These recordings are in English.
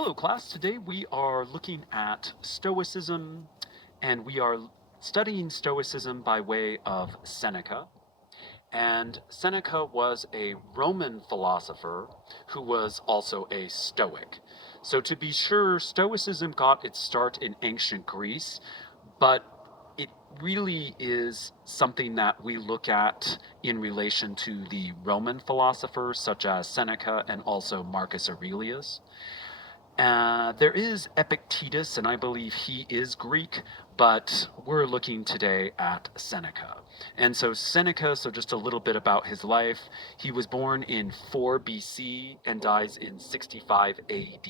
Hello, class. Today we are looking at Stoicism, and we are studying Stoicism by way of Seneca. And Seneca was a Roman philosopher who was also a Stoic. So, to be sure, Stoicism got its start in ancient Greece, but it really is something that we look at in relation to the Roman philosophers such as Seneca and also Marcus Aurelius. There is Epictetus, and I believe he is Greek, but we're looking today at Seneca. And so, Seneca, so just a little bit about his life. He was born in 4 BC and dies in 65 AD.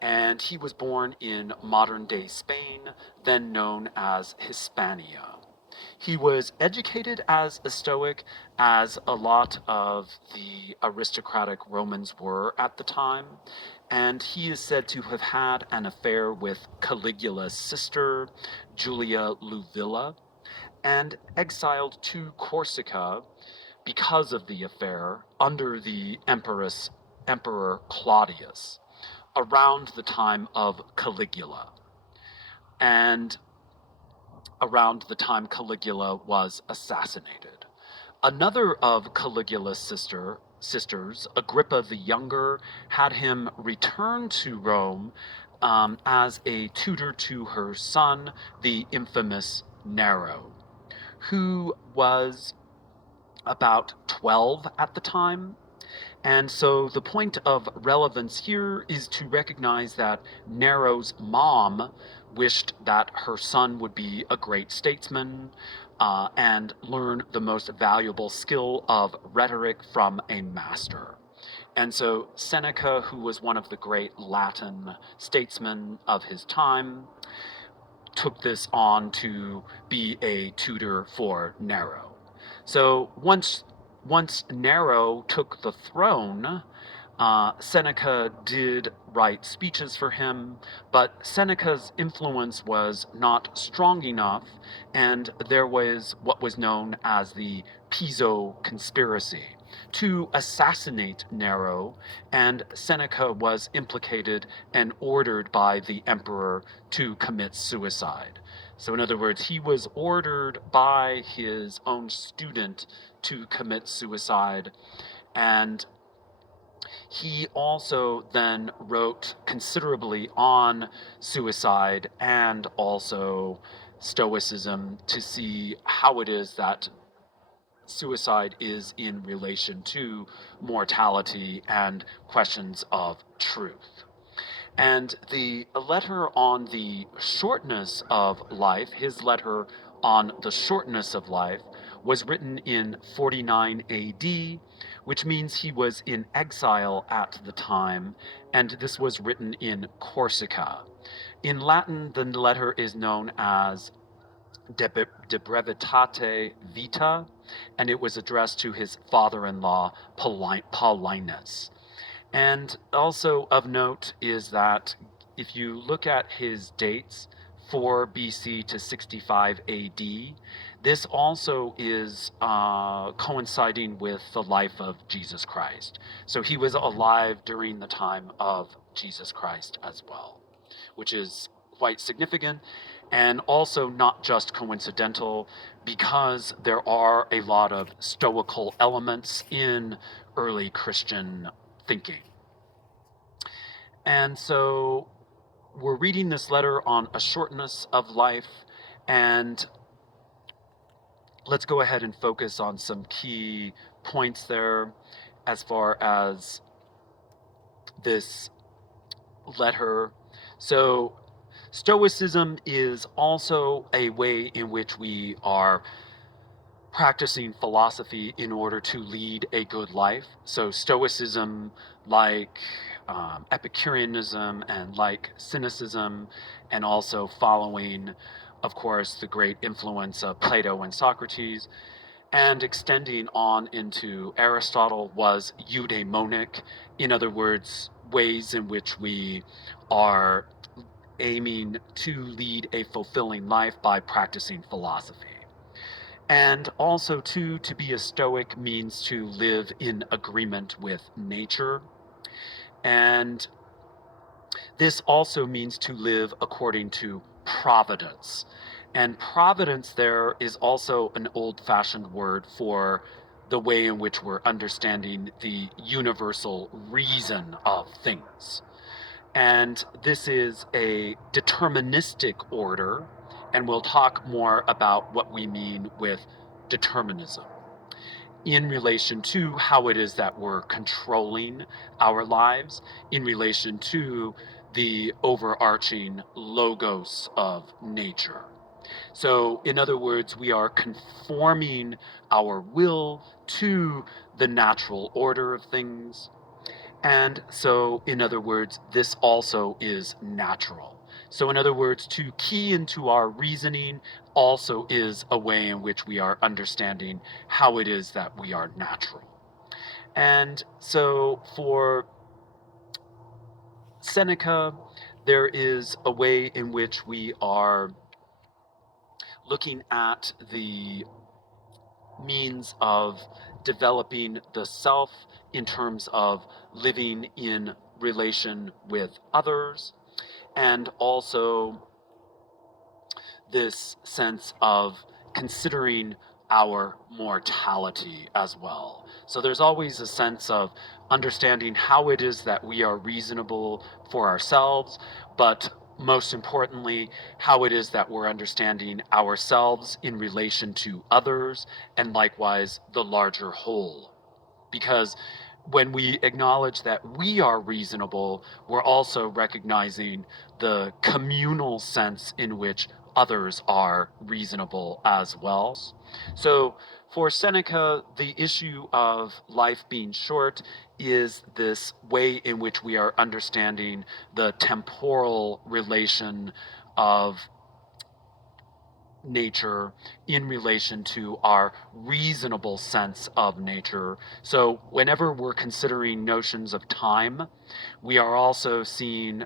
And he was born in modern day Spain, then known as Hispania. He was educated as a Stoic, as a lot of the aristocratic Romans were at the time, and he is said to have had an affair with Caligula's sister, Julia Luvilla, and exiled to Corsica because of the affair under the Emperor Claudius around the time of Caligula. And around the time Caligula was assassinated. Another of Caligula's sisters, Agrippa the Younger, had him return to Rome as a tutor to her son, the infamous Nero, who was about 12 at the time. And so the point of relevance here is to recognize that Nero's mom wished that her son would be a great statesman and learn the most valuable skill of rhetoric from a master. And so Seneca, who was one of the great Latin statesmen of his time, took this on to be a tutor for Nero. So once Nero took the throne, Seneca did write speeches for him, but Seneca's influence was not strong enough, and there was what was known as the Piso conspiracy to assassinate Nero, and Seneca was implicated and ordered by the emperor to commit suicide. So, in other words, he was ordered by his own student to commit suicide, and he also then wrote considerably on suicide and also Stoicism to see how it is that suicide is in relation to mortality and questions of truth. And the letter on the shortness of life, his letter on the shortness of life, was written in 49 AD, which means he was in exile at the time, and this was written in Corsica. In Latin, the letter is known as De Brevitate Vita, and it was addressed to his father-in-law, Paulinus. And also of note is that if you look at his dates, 4 BC to 65 AD, this also is coinciding with the life of Jesus Christ. So he was alive during the time of Jesus Christ as well, which is quite significant and also not just coincidental, because there are a lot of stoical elements in early Christian thinking. And so we're reading this letter on a shortness of life, and let's go ahead and focus on some key points there as far as this letter. So Stoicism is also a way in which we are practicing philosophy in order to lead a good life. So Stoicism, like Epicureanism and like Cynicism, and also following, of course, the great influence of Plato and Socrates, and extending on into Aristotle, was eudaimonic. In other words, ways in which we are aiming to lead a fulfilling life by practicing philosophy. And also, too, to be a Stoic means to live in agreement with nature. And this also means to live according to providence. And providence there is also an old-fashioned word for the way in which we're understanding the universal reason of things. And this is a deterministic order, and we'll talk more about what we mean with determinism in relation to how it is that we're controlling our lives, in relation to the overarching logos of nature. So, in other words, we are conforming our will to the natural order of things. And so, in other words, this also is natural. So, in other words, to key into our reasoning also is a way in which we are understanding how it is that we are natural. And so, for Seneca, there is a way in which we are looking at the means of developing the self in terms of living in relation with others, and also this sense of considering our mortality as well. So there's always a sense of understanding how it is that we are reasonable for ourselves, but most importantly, how it is that we're understanding ourselves in relation to others, and likewise the larger whole. Because when we acknowledge that we are reasonable, we're also recognizing the communal sense in which others are reasonable as well. So for Seneca, the issue of life being short is this way in which we are understanding the temporal relation of nature in relation to our reasonable sense of nature. So whenever we're considering notions of time, we are also seeing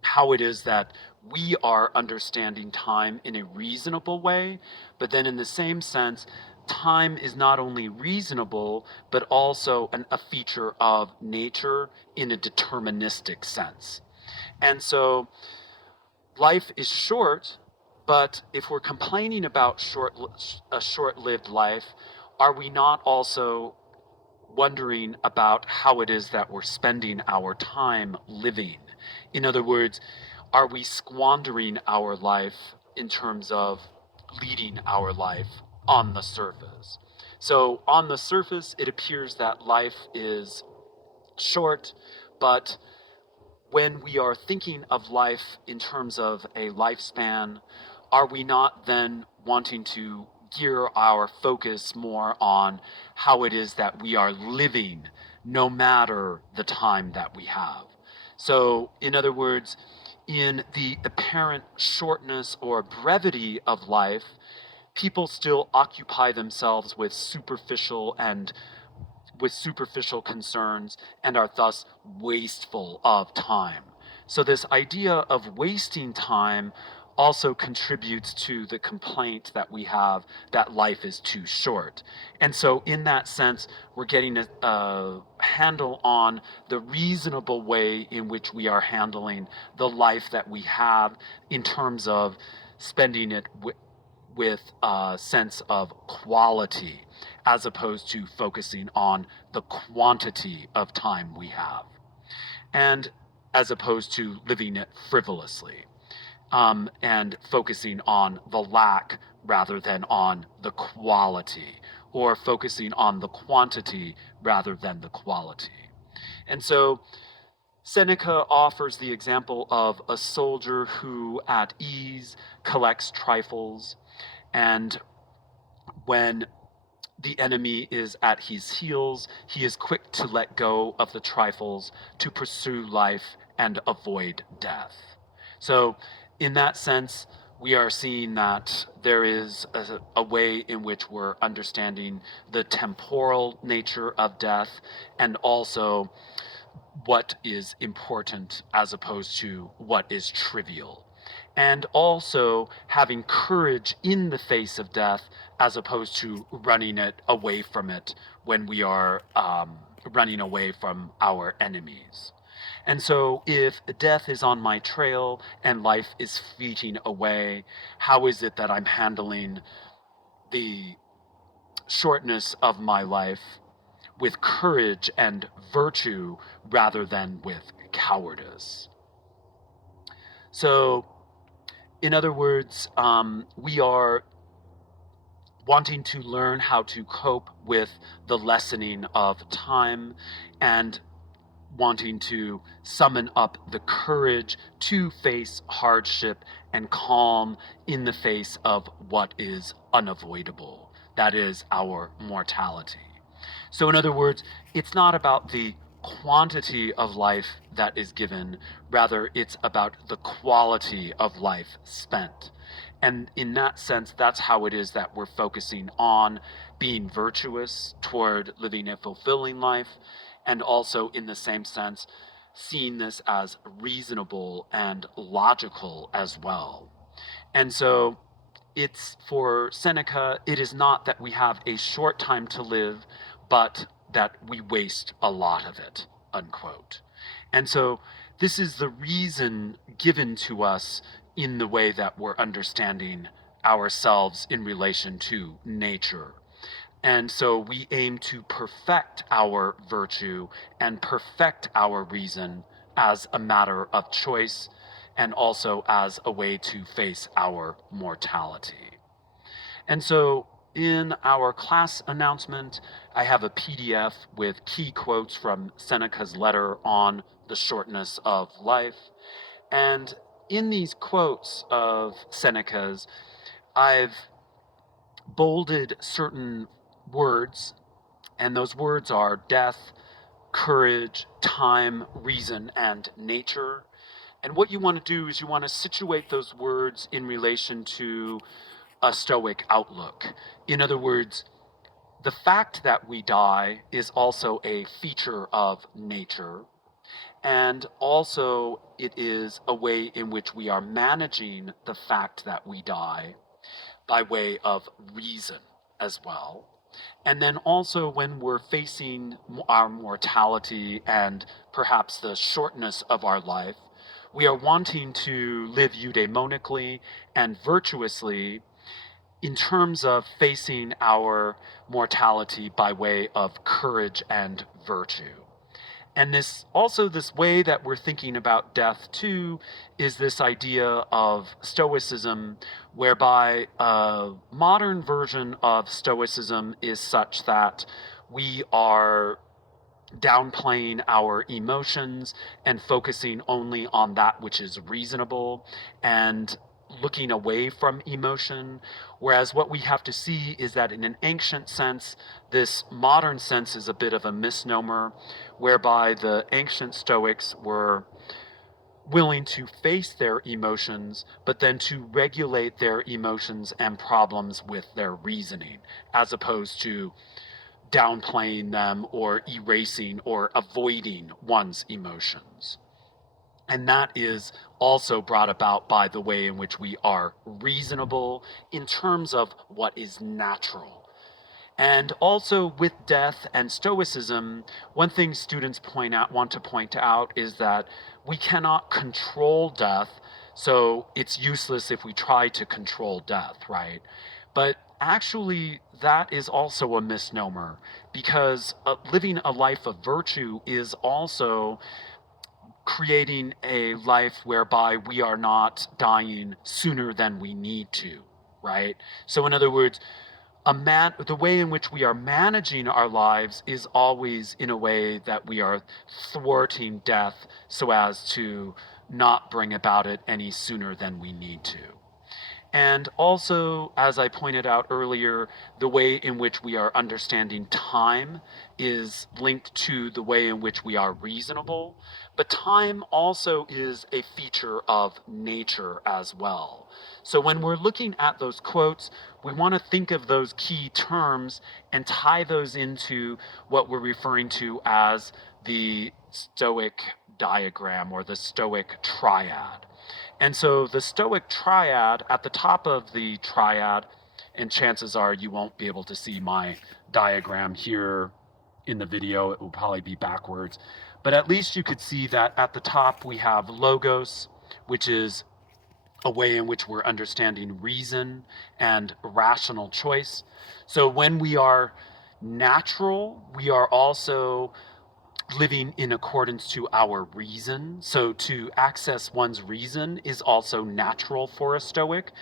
how it is that we are understanding time in a reasonable way, but then in the same sense, time is not only reasonable, but also a feature of nature in a deterministic sense. And so life is short, but if we're complaining about a short-lived life, are we not also wondering about how it is that we're spending our time living? In other words, are we squandering our life in terms of leading our life on the surface? So on the surface, it appears that life is short, but when we are thinking of life in terms of a lifespan, are we not then wanting to gear our focus more on how it is that we are living no matter the time that we have? So, in other words, in the apparent shortness or brevity of life, people still occupy themselves with superficial concerns and are thus wasteful of time. So this idea of wasting time also contributes to the complaint that we have that life is too short. And so in that sense, we're getting a handle on the reasonable way in which we are handling the life that we have in terms of spending it with a sense of quality, as opposed to focusing on the quantity of time we have, and as opposed to living it frivolously, and focusing on the lack rather than on the quality, or focusing on the quantity rather than the quality. And so Seneca offers the example of a soldier who, at ease, collects trifles, and when the enemy is at his heels, he is quick to let go of the trifles to pursue life and avoid death. So, in that sense, we are seeing that there is a way in which we're understanding the temporal nature of death, and also what is important as opposed to what is trivial. And also having courage in the face of death as opposed to running away from it when we are running away from our enemies. And so if death is on my trail and life is fleeting away, how is it that I'm handling the shortness of my life with courage and virtue rather than with cowardice? So, in other words, we are wanting to learn how to cope with the lessening of time and wanting to summon up the courage to face hardship and calm in the face of what is unavoidable. That is our mortality. So, in other words, it's not about the quantity of life that is given, rather, it's about the quality of life spent. And in that sense, that's how it is that we're focusing on being virtuous toward living a fulfilling life, and also in the same sense, seeing this as reasonable and logical as well. And so, it's for Seneca, it is not that we have a short time to live, but that we waste a lot of it, unquote. And so this is the reason given to us in the way that we're understanding ourselves in relation to nature. And so we aim to perfect our virtue and perfect our reason as a matter of choice and also as a way to face our mortality. And so in our class announcement, I have a PDF with key quotes from Seneca's letter on the shortness of life. And in these quotes of Seneca's, I've bolded certain words, and those words are death, courage, time, reason, and nature. And what you want to do is you want to situate those words in relation to a Stoic outlook. In other words, the fact that we die is also a feature of nature, and also it is a way in which we are managing the fact that we die by way of reason as well. And then also when we're facing our mortality and perhaps the shortness of our life, we are wanting to live eudaimonically and virtuously in terms of facing our mortality by way of courage and virtue. And this way that we're thinking about death too is this idea of Stoicism, whereby a modern version of Stoicism is such that we are downplaying our emotions and focusing only on that which is reasonable and looking away from emotion. Whereas what we have to see is that in an ancient sense, this modern sense is a bit of a misnomer, whereby the ancient Stoics were willing to face their emotions, but then to regulate their emotions and problems with their reasoning, as opposed to downplaying them or erasing or avoiding one's emotions. And that is also brought about by the way in which we are reasonable in terms of what is natural. And also with death and Stoicism, one thing students want to point out is that we cannot control death, so it's useless if we try to control death, right? But actually, that is also a misnomer, because living a life of virtue is also creating a life whereby we are not dying sooner than we need to, right? So in other words, the way in which we are managing our lives is always in a way that we are thwarting death so as to not bring about it any sooner than we need to. And also, as I pointed out earlier, the way in which we are understanding time is linked to the way in which we are reasonable. But time also is a feature of nature as well. So when we're looking at those quotes, we want to think of those key terms and tie those into what we're referring to as the Stoic diagram or the Stoic triad. And so the Stoic triad, at the top of the triad, and chances are you won't be able to see my diagram here in the video, it will probably be backwards. But at least you could see that at the top we have logos, which is a way in which we're understanding reason and rational choice. So when we are natural, we are also living in accordance to our reason. So to access one's reason is also natural for a Stoic.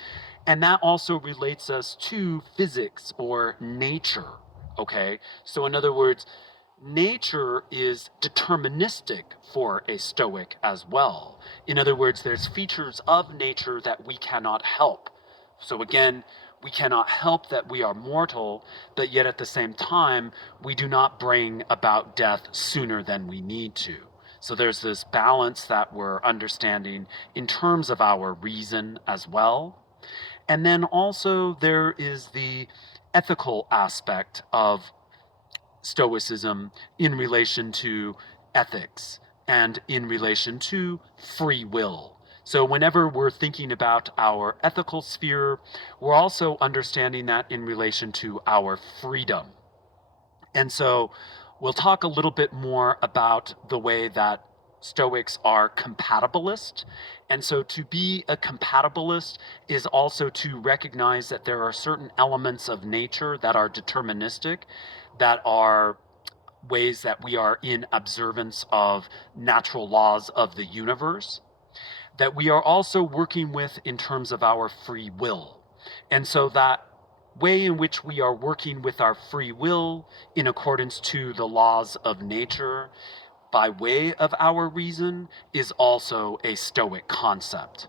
And that also relates us to physics or nature. Okay? So, in other words, nature is deterministic for a Stoic as well. In other words, there's features of nature that we cannot help. So again, we cannot help that we are mortal, but yet at the same time, we do not bring about death sooner than we need to. So there's this balance that we're understanding in terms of our reason as well. And then also there is the ethical aspect of Stoicism in relation to ethics and in relation to free will. So, whenever we're thinking about our ethical sphere, we're also understanding that in relation to our freedom. And so, we'll talk a little bit more about the way that Stoics are compatibilist. And so, to be a compatibilist is also to recognize that there are certain elements of nature that are deterministic, that are ways that we are in observance of natural laws of the universe, that we are also working with in terms of our free will. And so that way in which we are working with our free will in accordance to the laws of nature by way of our reason is also a Stoic concept.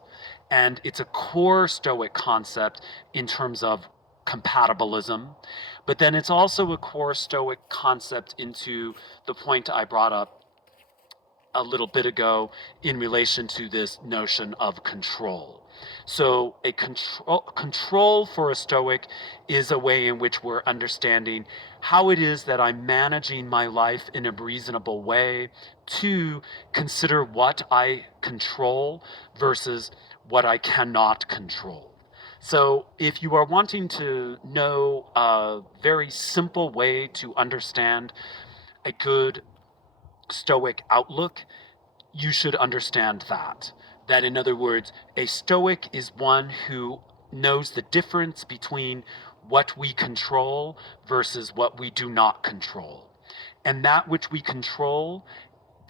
And it's a core Stoic concept in terms of compatibilism, but then it's also a core Stoic concept into the point I brought up a little bit ago in relation to this notion of control. So a control for a Stoic is a way in which we're understanding how it is that I'm managing my life in a reasonable way to consider what I control versus what I cannot control. So if you are wanting to know a very simple way to understand a good Stoic outlook, you should understand that. That, in other words, a Stoic is one who knows the difference between what we control versus what we do not control. And that which we control,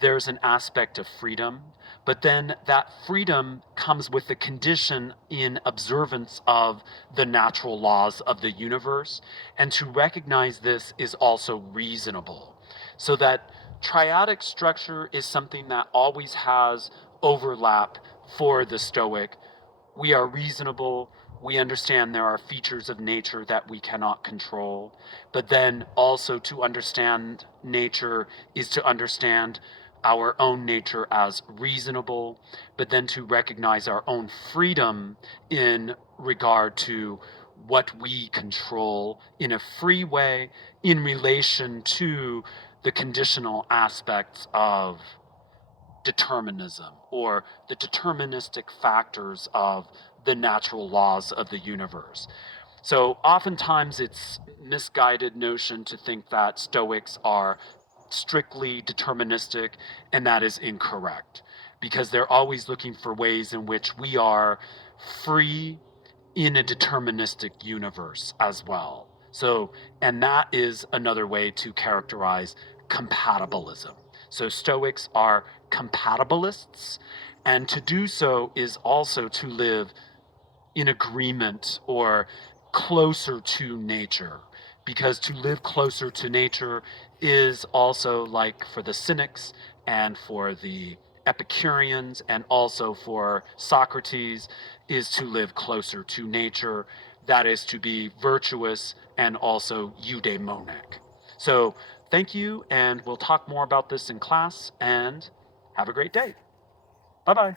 there's an aspect of freedom, but then that freedom comes with the condition in observance of the natural laws of the universe. And to recognize this is also reasonable. So that triadic structure is something that always has overlap for the Stoic. We are reasonable. We understand there are features of nature that we cannot control. But then also to understand nature is to understand our own nature as reasonable, but then to recognize our own freedom in regard to what we control in a free way in relation to the conditional aspects of determinism or the deterministic factors of the natural laws of the universe. So oftentimes it's misguided notion to think that Stoics are strictly deterministic, and that is incorrect because they're always looking for ways in which we are free in a deterministic universe as well. So, and that is another way to characterize compatibilism. So Stoics are compatibilists, and to do so is also to live in agreement or closer to nature. Because to live closer to nature is also, like for the Cynics and for the Epicureans and also for Socrates, is to live closer to nature. That is to be virtuous and also eudaimonic. So thank you, and we'll talk more about this in class, and have a great day. Bye-bye.